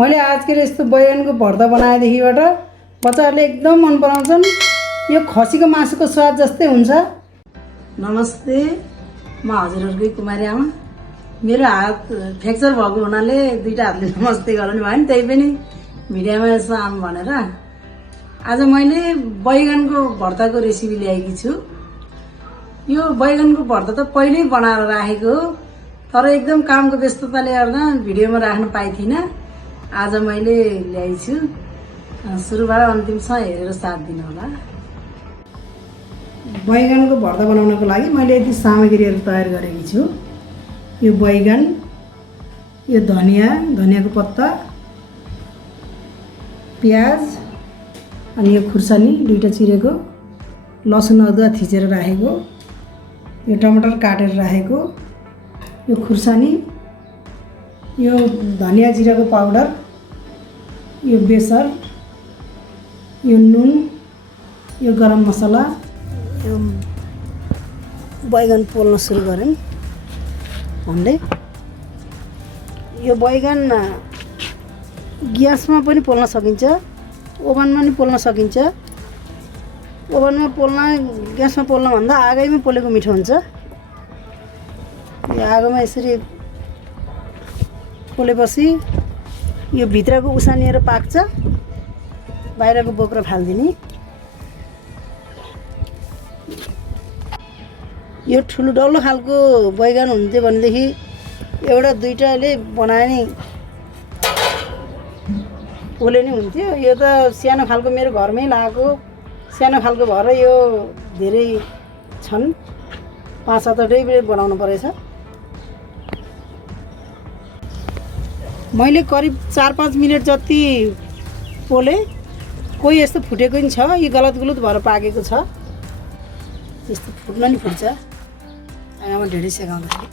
मैले आजकल यस्तो बैगनको भर्ता बनाएदेखिबाट बच्चाहरूले एकदम मन पराउँछन्। यो खसीको मासुको स्वाद जस्तै हुन्छ। नमस्ते, म हजुरहरुकै कुमारी आमा। मेरो हात फ्र्याक्चर भएको हुनाले दुईटा हातले नमस्ते गर्नु भयो नि, त्यही पनि भिडियोमा यसो आम भनेर आज मैले बैगनको भर्ताको रेसिपी ल्याएकी छु। यो बैगनको भर्ता त पहिल्यै बनाएर राखेको हो, तर एकदम कामको व्यस्तताले गर्दा भिडियोमा राख्न पाइथिनँ। आज मैले ल्याइछु, सुरुबाट अन्तिमसम्म हेरेर साथ दिनु होला। बैगनको भर्ता बनाउनको लागि मैले यति सामग्रीहरू तयार गरेकी छु। यो बैगन, यो धनियाको पत्ता, प्याज, अनि यो खुर्सानी दुईटा चिरेको, लसुन अदुवा थिचेर राखेको, यो टमाटर काटेर राखेको, यो खुर्सानी, यो धनिया जिराको पाउडर, यो बेसर, यो नुन, यो गरम मसला। यो बैगन पोल्न सुरु गरौँ हामीले। यो बैगन ग्यासमा पनि पोल्न सकिन्छ, ओभनमा पनि पोल्न सकिन्छ। ओभनमा पोल्न, ग्यासमा पोल्न भन्दा आगोमा पोलेको मिठो हुन्छ। यो आगोमा यसरी पोलेपछि यो भित्रको उसानिएर पाक्छ, बाहिरको बोक्रा फाल्दिने। यो ठुलो डल्लो खालको बैगन हुन्थ्यो भनेदेखि एउटा दुईटाले बनाए नि पोले नि हुन्थ्यो। यो त सानो खालको मेरो घरमै लागेको सानो खालको भएर यो धेरै छन्, 5-7वटै बनाउनु परेछ। मैले करिब 4-5 मिनट जति पोले। कोही यस्तो फुटेको नि छ, यो गलत भएर पाकेको छ। यस्तो फुट्न नि फुट्छ आगामा ढेँडी सेकाउँदाखेरि।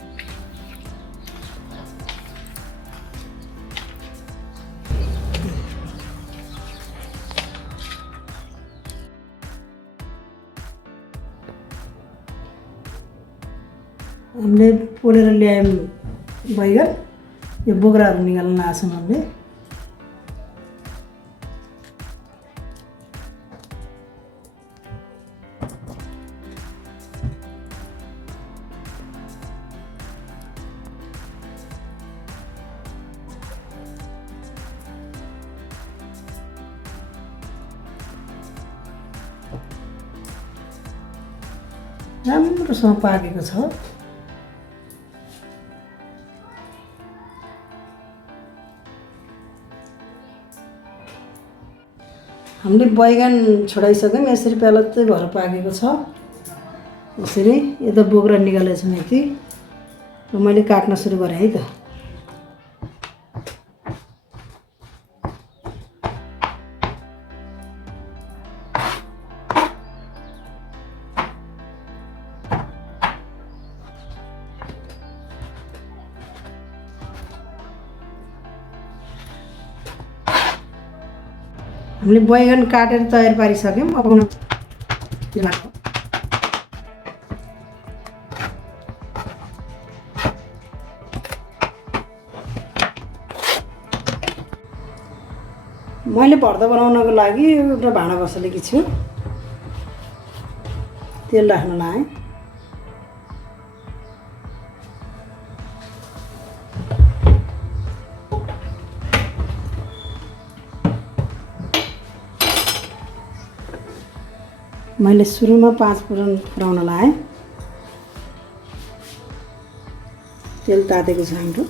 हामीले पोलेर ल्यायौँ बैगन। यो बोक्राहरू निकाल्न लाग्छौँ हामीले। राम्रोसँग पाकेको छ। हामीले बैगन छोडाइसक्यौँ, यसरी पेलत्तै भएर पाकेको छ। यसरी यो त बोक्रा निकालेको छु यति, र मैले काट्न सुरु गरेँ है त। हामीले बैगन काटेर तयार पारिसक्यौँ। अब मैले भर्ता बनाउनको लागि एउटा भाँडा बसालेकी छु। तेल राख्न लाएँ। मैले सुरुमा 5 फुरन फुराउन लाएँ। तेल तातेको छ हाम्रो।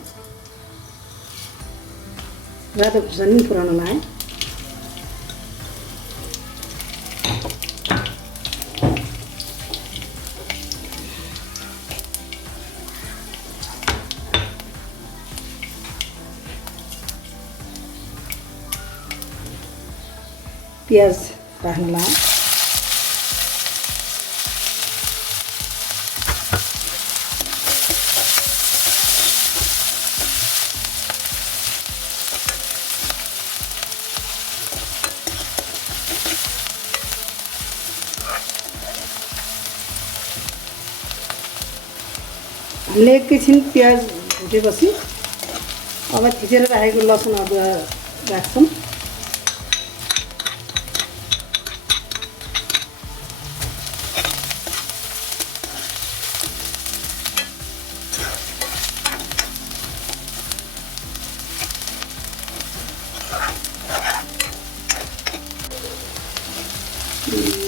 रातो खुर्सानी फुराउन लाएँ। प्याज राख्न लाएँ। हामीले एकैछिन प्याज भुटेपछि अब थिचेर राखेको लसुन अदुवा राख्छौँ।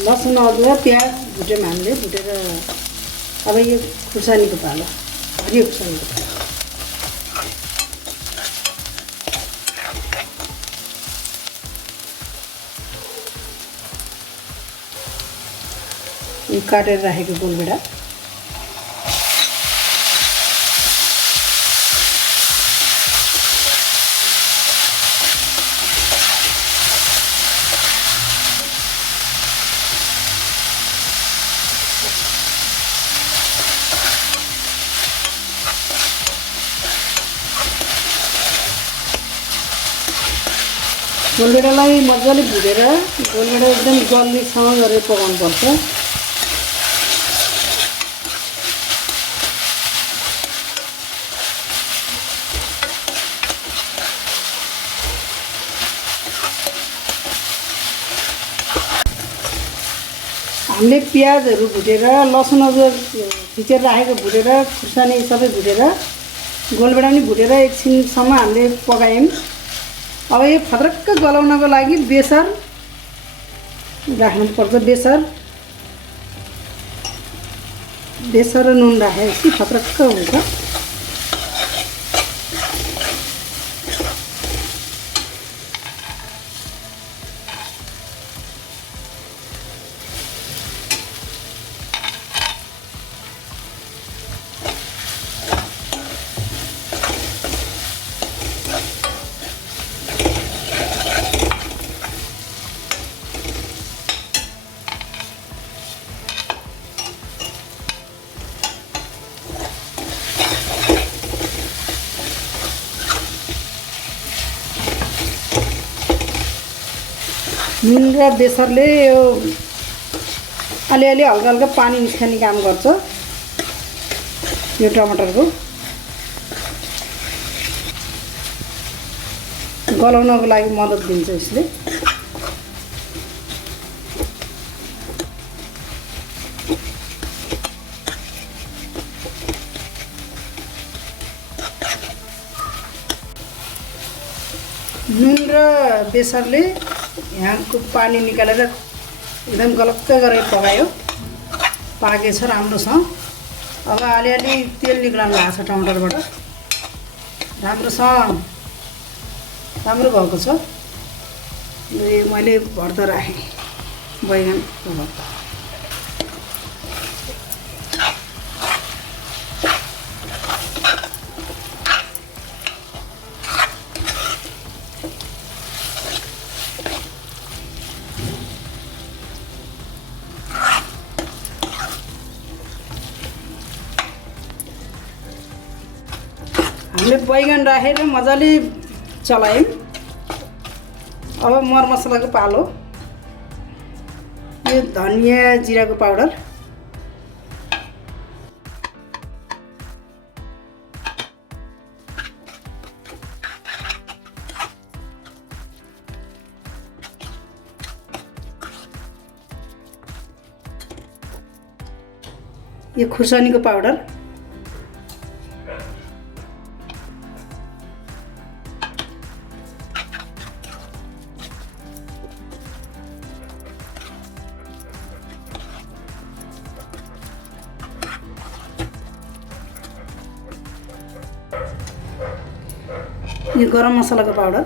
लसुन अदुवा प्याज भुट्यौँ हामीले। भुटेर अब यो खुर्सानीको पालो, हरियो खुर्सानीको पालो। यो काटेर राखेको गोलभेडा, गोलभेडालाई मजाले भुटेर गोलभेडा एकदम जल्दीसँग गरेर पकाउनुपर्छ। हामीले प्याजहरू भुटेर लसुन अदुवा थिचेर राखेको भुटेर खुर्सानी सबै भुटेर गोलभेडा पनि भुटेर एकछिनसम्म हामीले पकायौँ। अब यो फत्रक्क गलाउनको लागि बेसार राख्नुपर्छ। बेसार र नुन राखेपछि फत्रक्क हुन्छ। नुन र बेसारले यो अलिअलि हल्का हल्का पानी निस्कने काम गर्छ। यो टमाटरको गलाउनको लागि मद्दत दिन्छ यसले। नुन र बेसारले यहाँको पानी निकालेर एकदम गलक्क गरेर पकायो, पाकेछ राम्रोसँग। अब अलिअलि तेल निक्लन लागेको छ टमाटरबाट, राम्रो भएको छ। मैले भर्दा राखेँ बैगनको भर्ता। हामीले बैगन राखेर मजाले चलायौँ। अब मरमसलाको पालो, यो धनियाँ जिराको पाउडर, यो खुर्सानीको पाउडर, यो गरम मसलाको पाउडर,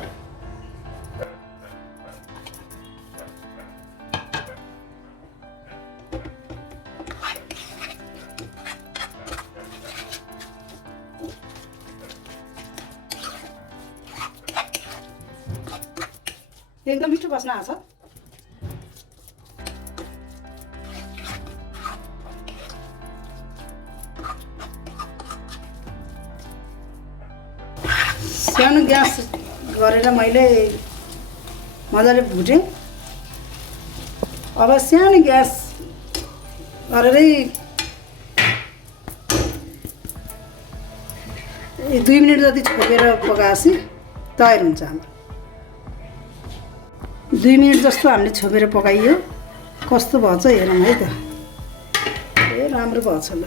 एकदम मिठो बस्न आछ। सानो ग्यास गरेर मैले मजाले भुटेँ। अब सानो ग्यास गरेरै 2 मिनट जति छोपेर पकाएपछि तयार हुन्छ हाम्रो। 2 मिनट जस्तो हामीले छोपेर पकाइयो। कस्तो भएछ हेरौँ है त। ए राम्रो भएछ ल।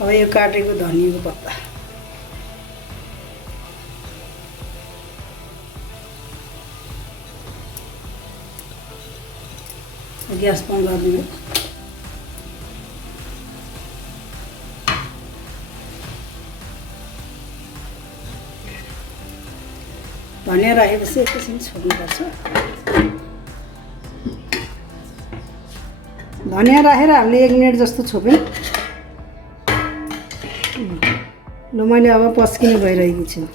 अब यो काटेको धनियाको पत्ता ग्यास बन्द गरिदिनु। धनिया राखेपछि एकैछिन छोड्नुपर्छ। धनिया राखेर हामीले 1 मिनट जस्तो छोप्यौँ। ल मैले अब पस्किन गइरहेकी छु।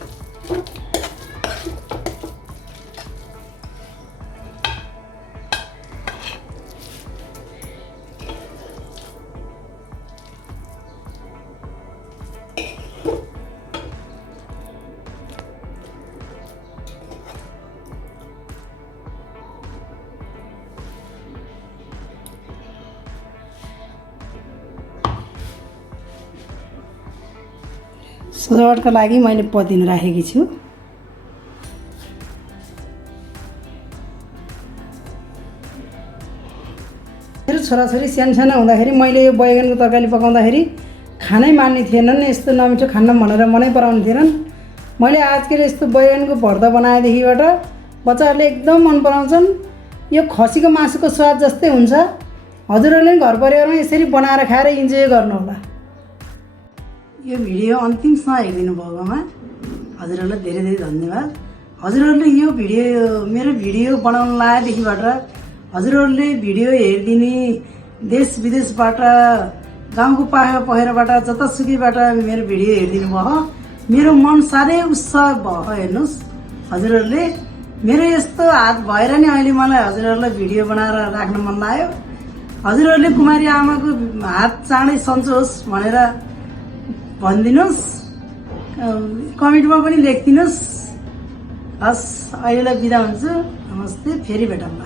सजावटका लागि मैले पुदिना राखेकी छु। मेरो छोराछोरी सानो हुँदाखेरि मैले यो बैगनको तरकारी पकाउँदाखेरि खानै मान्ने थिएनन्। यस्तो नमिठो खान्न भनेर मनै पराउने थिएनन्। मैले आजकल यस्तो बैगनको भर्ता बनाएदेखिबाट बच्चाहरूले एकदम मन पराउँछन्। यो खसीको मासुको स्वाद जस्तै हुन्छ। हजुरहरूले घर परिवारमा यसरी बनाएर खाएर इन्जोय गर्नुहोला। यो भिडियो अन्तिमसम्म हेरिदिनु भएकोमा हजुरहरूलाई धेरै धेरै धन्यवाद। हजुरहरूले यो मेरो भिडियो बनाउन लागेदेखिबाट हजुरहरूले भिडियो हेरिदिने देश विदेशबाट गाउँको पाखा पखेराबाट जतासुकैबाट मेरो भिडियो हेरिदिनु भयो। मेरो मन साह्रै उत्साह भयो। हेर्नुहोस् हजुरहरूले मेरो यस्तो हात भएर नि अहिले मलाई हजुरहरूलाई भिडियो बनाएर राख्न मन लाग्यो। हजुरहरूले कुमारी आमाको हात चाँडै सन्चोस् भनेर भनिदिनुहोस्। कमेन्टमा पनि लेखिदिनुहोस्। हस् अहिलेलाई बिदा हुन्छु। नमस्ते, फेरि भेटौँला।